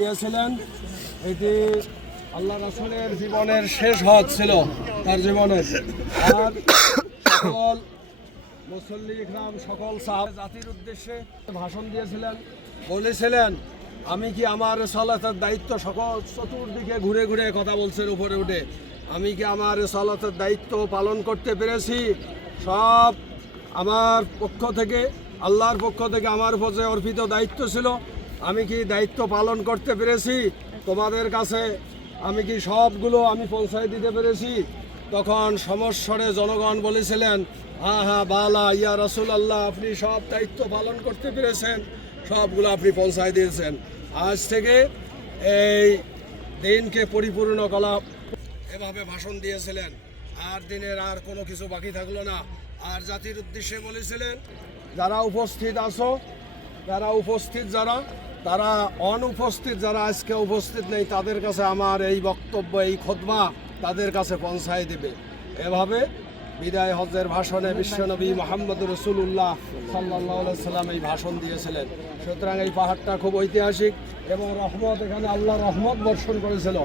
দিয়েছিলেন, এটি আল্লাহ রাসুলের জীবনের শেষ হজ ছিল তার জীবনের। আর সকল মুসল্লি ইকরাম, সকল জাতির উদ্দেশ্যে ভাষণ দিয়েছিলেন, বলেছিলেন, আমি কি আমার সলাতের দায়িত্ব সকল চতুর্দিকে ঘুরে ঘুরে কথা বলছেন উপরে উঠে? আমি কি আমার সলাতের দায়িত্ব পালন করতে পেরেছি? সব আমার পক্ষ থেকে, আল্লাহর পক্ষ থেকে আমার উপর অর্পিত দায়িত্ব ছিল আমি কি দায়িত্ব পালন করতে পেরেছি? তোমাদের কাছে আমি কি সবগুলো আমি পৌঁছায় দিতে পেরেছি? তখন সমস্বরে জনগণ বলেছিলেন হ্যাঁ হ্যাঁ বালা, ইয়া রসুল আল্লাহ আপনি সব দায়িত্ব পালন করতে পেরেছেন, সবগুলো আপনি পৌঁছায় দিয়েছেন। আজ থেকে এই দিনকে পরিপূর্ণ কলা এভাবে ভাষণ দিয়েছিলেন। আর দিনের আর কোনো কিছু বাকি থাকল না। আর জাতির উদ্দেশ্যে বলেছিলেন, যারা উপস্থিত আছো যারা উপস্থিত যারা তারা অনুপস্থিত, যারা আজকে উপস্থিত নেই, তাদের কাছে আমার এই বক্তব্য, এই খোদমা তাদের কাছে পৌঁছায় দেবে। এভাবে বিদায় হজের ভাষণে বিশ্বনবী মোহাম্মদ রসুল্লাহ সাল্লাহ সাল্লাম এই ভাষণ দিয়েছিলেন। সুতরাং এই পাহাড়টা খুব ঐতিহাসিক এবং রহমত, এখানে আল্লাহ রহমত বর্ষণ করেছিল।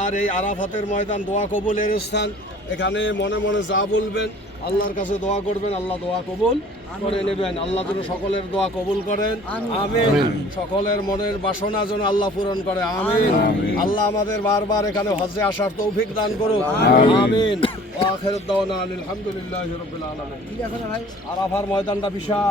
আর এই আরাফাতের ময়দান দোয়া কবুলের স্থান, এখানে মনে মনে যা বলবেন আল্লাহর কাছে দোয়া করবেন আল্লাহ দোয়া কবুল করে নেবেন। আল্লাহ যেন সকলের দোয়া কবুল করেন। আমিন। সকলের মনের বাসনা যেন আল্লাহ পূরণ করে। আমিন। আল্লাহ আমাদের বারবার এখানে হজে আসার তৌফিক দান করুক। আমিন। আলহামদুলিল্লাহ আরাফার ময়দানটা বিশাল।